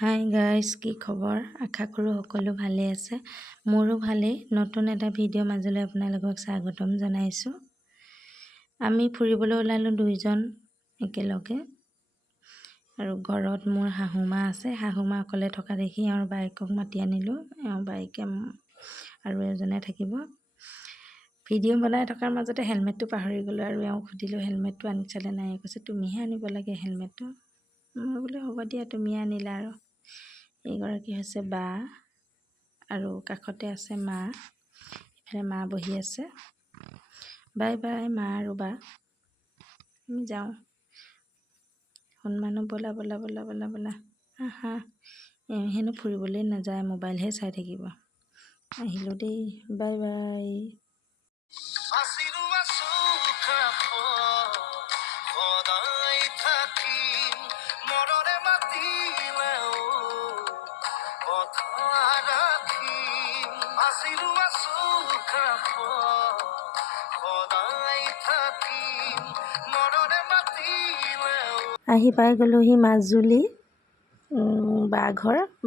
Hi guys, কি খবৰ? আশা কৰোঁ সকলো ভালে আছে। মোৰো ভালেই। নতুন এটা ভিডিঅ' মাজলৈ আপোনালোকক স্বাগতম জনাইছোঁ। আমি ফুৰিবলৈ ওলালোঁ দুইজন একেলগে। আৰু ঘৰত মোৰ শাহুমা আছে। শাহুমা অকলে থকা দেখি এওঁৰ বাইকক মাতি আনিলোঁ। এওঁৰ বাইকে আৰু এজনে থাকিব। ভিডিঅ' বনাই থকাৰ মাজতে হেলমেটটো পাহৰি গ'লোঁ আৰু এওঁক সুধিলোঁ হেলমেটটো আনিছিলে নাই। কৈছে তুমিহে আনিব লাগে হেলমেটটো। মই বোলো হ'ব দিয়া, তুমিয়ে আনিলা আৰু। এইগৰাকী হৈছে বা আৰু কাষতে আছে মা। ইফালে মা বহি আছে। বাই বাই মা আৰু বা। আমি যাওঁ। সন্মানো বলা বলা বলা বলা বলা। আহা হেনো ফুৰিবলৈ নাযায়, মোবাইলহে চাই থাকিব। আহিলোঁ দেই, বাই বাই। আহি পাই গ'লোহি মাজুলী।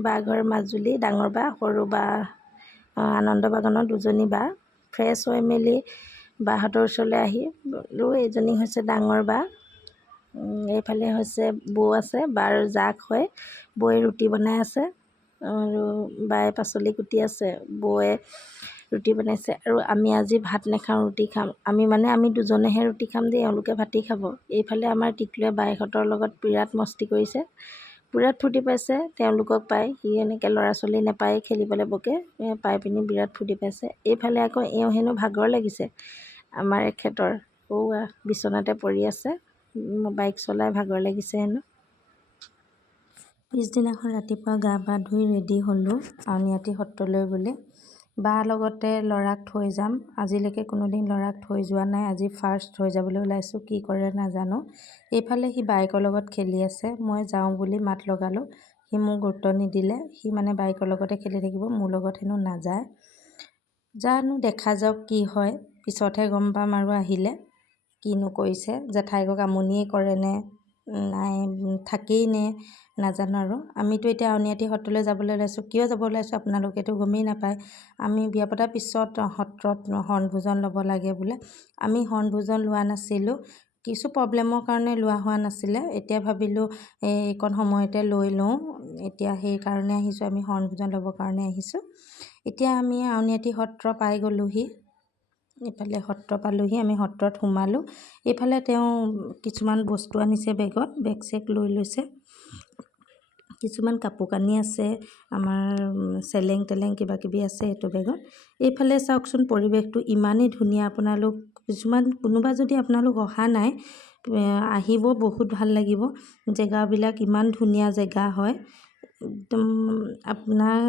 বাঘৰ মাজুলী, ডাঙৰ বা সৰু বা আনন্দ বাগানৰ দুজনী বা। ফ্ৰেছ হৈ মেলি বাহঁতৰ ওচৰলৈ আহি বোলো এইজনী হৈছে ডাঙৰ বা। এইফালে হৈছে বৌ আছে, বাৰ জাক হয়। বৌয়ে ৰুটি বনাই আছে আৰু বায়ে পাচলি কুটি আছে। বৌয়ে ৰুটি বনাইছে আৰু আমি আজি ভাত নাখাওঁ, ৰুটি খাম। আমি দুজনেহে ৰুটি খাম দেই, এওঁলোকে ভাতেই খাব। এইফালে আমাৰ টিকলুৱে বায়েকহঁতৰ লগত বিৰাট মস্তি কৰিছে, বিৰাট ফূৰ্তি পাইছে। তেওঁলোকক পাই সি এনেকৈ ল'ৰা ছোৱালী নাপায় খেলিবলৈ বকে, পাই পিনি বিৰাট ফূৰ্তি পাইছে। এইফালে আকৌ এওঁ হেনো ভাগৰ লাগিছে। আমাৰ এখেতৰ বিচনাতে পৰি আছে, বাইক চলাই ভাগৰ লাগিছে হেনো। পিছদিনাখন ৰাতিপুৱা গা পা ধুই ৰেডি হ'লোঁ আউনীআটী সত্ৰলৈ বুলি। বা লগতে ল'ৰাক থৈ যাম। আজিলৈকে কোনোদিন ল'ৰাক থৈ যোৱা নাই, আজি ফাৰ্ষ্ট থৈ যাবলৈ ওলাইছোঁ। কি কৰে নাজানো। এইফালে সি বাইকৰ লগত খেলি আছে। মই যাওঁ বুলি মাত লগালোঁ, সি মোক গুৰুত্ব নিদিলে। সি মানে বাইকৰ লগতে খেলি থাকিব, মোৰ লগত হেনো নাযায়। জানো দেখা যাওক কি হয়, পিছতহে গম পাম আৰু আহিলে কিনো কৰিছে। জেঠাইকক আমনিয়ে কৰে নে নাই থাকেই নে নাজানো আৰু। আমিতো এতিয়া আউনীআটী সত্ৰলৈ যাবলৈ ওলাইছোঁ। কিয় যাব ওলাইছোঁ আপোনালোকেতো গমেই নাপায়। আমি বিয়া পতাৰ পিছত সত্ৰত বনভোজন ল'ব লাগে বোলে। আমি বনভোজন লোৱা নাছিলোঁ, কিছু প্ৰব্লেমৰ কাৰণে লোৱা হোৱা নাছিলে। এতিয়া ভাবিলোঁ এইকণ সময়তে লৈ লওঁ, এতিয়া সেইকাৰণে আহিছোঁ। আমি বনভোজন ল'বৰ কাৰণে আহিছোঁ। এতিয়া আমি আউনীআটী সত্ৰ পাই গ'লোহি। এইফালে সত্ৰ পালোঁহি, আমি সত্ৰত সোমালোঁ। এইফালে তেওঁ কিছুমান বস্তু আনিছে বেগত, বেগ চেগ লৈ লৈছে। কিছুমান কাপোৰ কানি আছে, আমাৰ চেলেং তেলেং কিবা কিবি আছে এইটো বেগত। এইফালে চাওকচোন পৰিৱেশটো ইমানেই ধুনীয়া। কোনোবা যদি আপোনালোক অহা নাই, আহিব, বহুত ভাল লাগিব। জেগাবিলাক ইমান ধুনীয়া জেগা হয়, একদম আপোনাৰ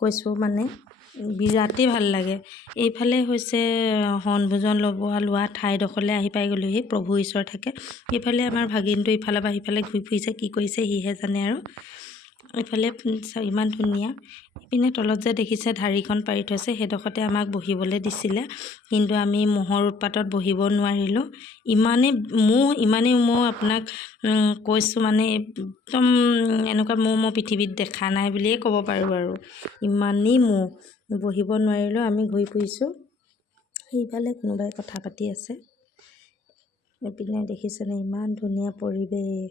কৈছোঁ মানে বিৰাটেই ভাল লাগে। এইফালে হৈছে বনভোজন লোৱা ঠাইডোখৰলৈ আহি পাই গ'লোহি। প্ৰভু ঈশ্বৰ থাকে। এইফালে আমাৰ ভাগিনটো ইফালৰ পৰা সিফালে ঘূৰি ফুৰিছে, কি কৰিছে সিহে জানে আৰু। এইফালে ইমান ধুনীয়া। ইপিনে তলত যে দেখিছে ঢাৰিখন পাৰি থৈছে, সেইডোখৰতে আমাক বহিবলৈ দিছিলে, কিন্তু আমি মহৰ উৎপাতত বহিব নোৱাৰিলোঁ। ইমানেই মহ আপোনাক কৈছোঁ মানে একদম এনেকুৱা মহ মই পৃথিৱীত দেখা নাই বুলিয়ে ক'ব পাৰোঁ আৰু। ইমানেই মহ, বহিব নোৱাৰিলোঁ। আমি ঘূৰি ফুৰিছোঁ। সেইফালে কোনোবাই কথা পাতি আছে। এইপিনে দেখিছেনে ইমান ধুনীয়া পৰিৱেশ।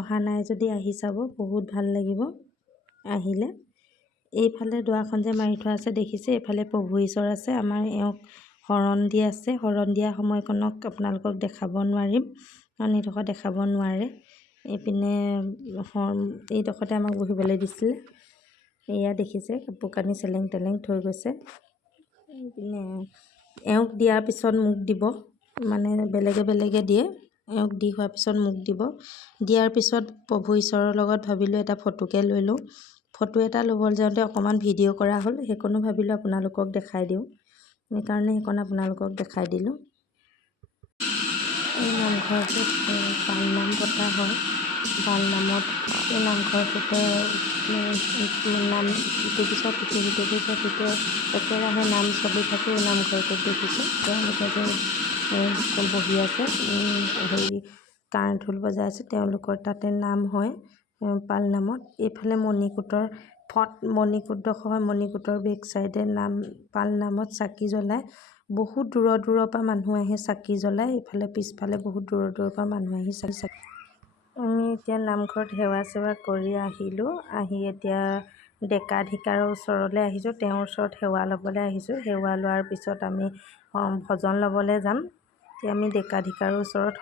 অহা নাই যদি আহি চাব, বহুত ভাল লাগিব আহিলে। এইফালে দুৱাৰখন যে মাৰি থোৱা আছে দেখিছে, এইফালে প্ৰভু ঈশ্বৰ আছে। আমাৰ এওঁক শৰণ দি আছে। শৰণ দিয়া সময়কণক আপোনালোকক দেখাব নোৱাৰিম, কাৰণ এইডোখৰ দেখাব নোৱাৰে। এইপিনে এইডোখৰতে আমাক বহিবলৈ দিছিলে। এয়া দেখিছে কাপোৰ কানি চেলেং তেলেং থৈ গৈছে। এইপিনে এওঁক দিয়াৰ পিছত মোক দিব, মানে বেলেগে বেলেগে দিয়ে। এওঁক দি হোৱাৰ পিছত মোক দিব। দিয়াৰ পিছত প্ৰভু ঈশ্বৰৰ লগত ভাবিলোঁ এটা ফটোকে লৈ লওঁ। ফটো এটা ল'বলৈ যাওঁতে অকণমান ভিডিঅ' কৰা হ'ল, সেইকণো ভাবিলোঁ আপোনালোকক দেখাই দিওঁ। সেইকাৰণে সেইকণ আপোনালোকক দেখাই দিলোঁ। এই নামঘৰটোত পালনাম পতা হয়। পালনামত এই নামঘৰটোতে নাম ইটোৰ পিছত সিটো একেৰাহে নাম চলি থাকে। এই নামঘৰটোত দেখিছোঁ তেওঁলোকে যে বহি আছে, কাঁহ ঢোল বজাই আছে, তেওঁলোকৰ তাতে নাম হয়। পালনামত। এইফালে মণিকূটৰ মণিকূটডোখৰ মণিকূটৰ বেক চাইডে পালনামত চাকি জ্বলায়। বহুত দূৰৰ পৰা মানুহ আহি চাকি জ্বলায়। এইফালে পিছফালে বহুত দূৰৰ পৰা মানুহ আহি চাকি আমি এতিয়া নামঘৰত সেৱা চেৱা কৰি আহিলোঁ। আহি এতিয়া ডেকাধিকাৰৰ ওচৰলৈ আহিছোঁ। তেওঁৰ ওচৰত সেৱা ল'বলৈ আহিছোঁ। সেৱা লোৱাৰ পিছত আমি ভজন ল'বলৈ যাম। এতিয়া আমি ডেকাধিকাৰৰ ওচৰত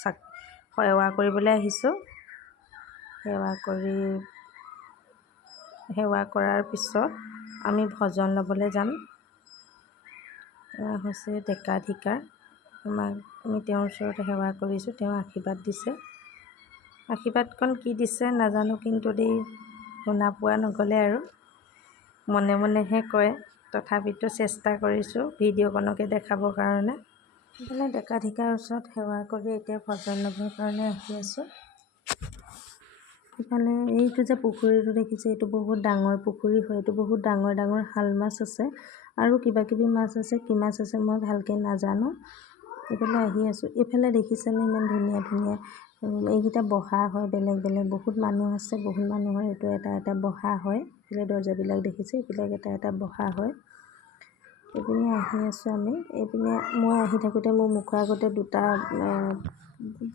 সেৱা কৰিবলৈ আহিছোঁ। সেৱা কৰাৰ পিছত আমি ভজন ল'বলৈ যাম। এয়া হৈছে ডেকাধিকাৰ। আমি তেওঁৰ ওচৰত সেৱা কৰিছোঁ। তেওঁ আশীৰ্বাদ দিছে। আশীৰ্বাদকণ কি দিছে নাজানো, কিন্তু দেই শুনা পোৱা নগ'লে আৰু মনে মনেহে কয়। তথাপিতো চেষ্টা কৰিছোঁ ভিডিঅ'কণকে দেখাবৰ কাৰণে। এইফালে ডেকাধিকাৰ ওচৰত সেৱা কৰি এতিয়া ভজন ল'বৰ কাৰণে আহি আছোঁ। ইফালে এইটো যে পুখুৰীটো দেখিছে, এইটো বহুত ডাঙৰ পুখুৰী হয়। এইটো বহুত ডাঙৰ শাল মাছ আছে আৰু কিবাকিবি মাছ আছে। কি মাছ আছে মই ভালকৈ নাজানো। এইফালে আহি আছোঁ। এইফালে দেখিছেনে ইমান ধুনীয়া এইকেইটা বহা হয়। বেলেগ বহুত মানুহ আছে। বহুত মানুহৰ এইটো এটা বহা হয়। এইফালে দৰ্জাবিলাক দেখিছে, এইবিলাক এটা বহা হয়। এইপিনে আহি আছোঁ আমি। এইপিনে মই আহি থাকোঁতে মোৰ মুখৰ আগতে দুটা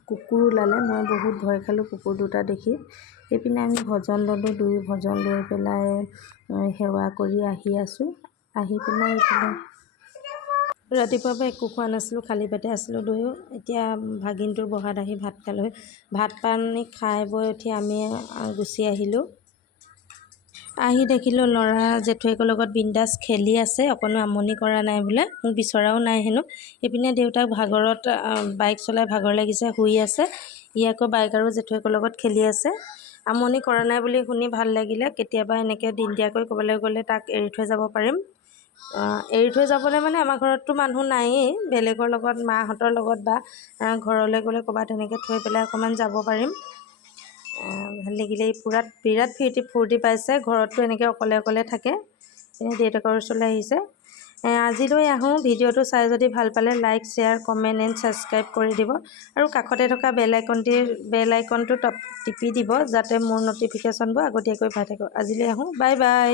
কুকুৰ ওলালে। মই বহুত ভয় খালোঁ কুকুৰ দুটা দেখি। এইপিনে আমি ভজন ল'লোঁ। ভজন লৈ পেলাই সেৱা কৰি আহি আছোঁ। আহি পেলাই এইফালে ৰাতিপুৱাৰ পৰা একো খোৱা নাছিলোঁ, খালী পেটে আছিলোঁ দুয়ো। এতিয়া ভাগিনটোৰ বহাত আহি ভাত খালোঁ। ভাত পানী খাই বৈ উঠি আমি গুচি আহিলোঁ। আহি দেখিলোঁ ল'ৰা জেঠুৱেকৰ লগত বিন্দাছ খেলি আছে। অকণো আমনি কৰা নাই বোলে। মোক বিচৰাও নাই হেনো। এইপিনে দেউতাক ভাগৰত বাইক চলাই ভাগৰ লাগিছে, শুই আছে। ই আকৌ বাইক আৰু জেঠুৱেকৰ লগত খেলি আছে। আমনি কৰা নাই বুলি শুনি ভাল লাগিলে। কেতিয়াবা এনেকৈ দিনতীয়াকৈ ক'বলৈ গ'লে তাক এৰি থৈ যাব পাৰিম। এৰি থৈ যাবলৈ মানে আমাৰ ঘৰততো মানুহ নায়েই। বেলেগৰ লগত মাহঁতৰ লগত বা ঘৰলৈ গ'লে ক'ৰবাত তেনেকৈ থৈ পেলাই অকণমান যাব পাৰিম। ভাল লাগিলে। বিৰাট ফূৰ্তি পাইছে। ঘৰততো এনেকৈ অকলে থাকে। দেউতাকৰ ওচৰলৈ আহিছে। আজিলৈ আহোঁ। ভিডিঅ'টো চাই যদি ভাল পালে like, share, comment and subscribe কৰি দিব আৰু কাষতে থকা বেল আইকনটো টিপি দিব, যাতে মোৰ ন'টিফিকেশ্যনবোৰ আগতীয়াকৈ পাই থাকক। আজিলৈ আহোঁ। Bye bye.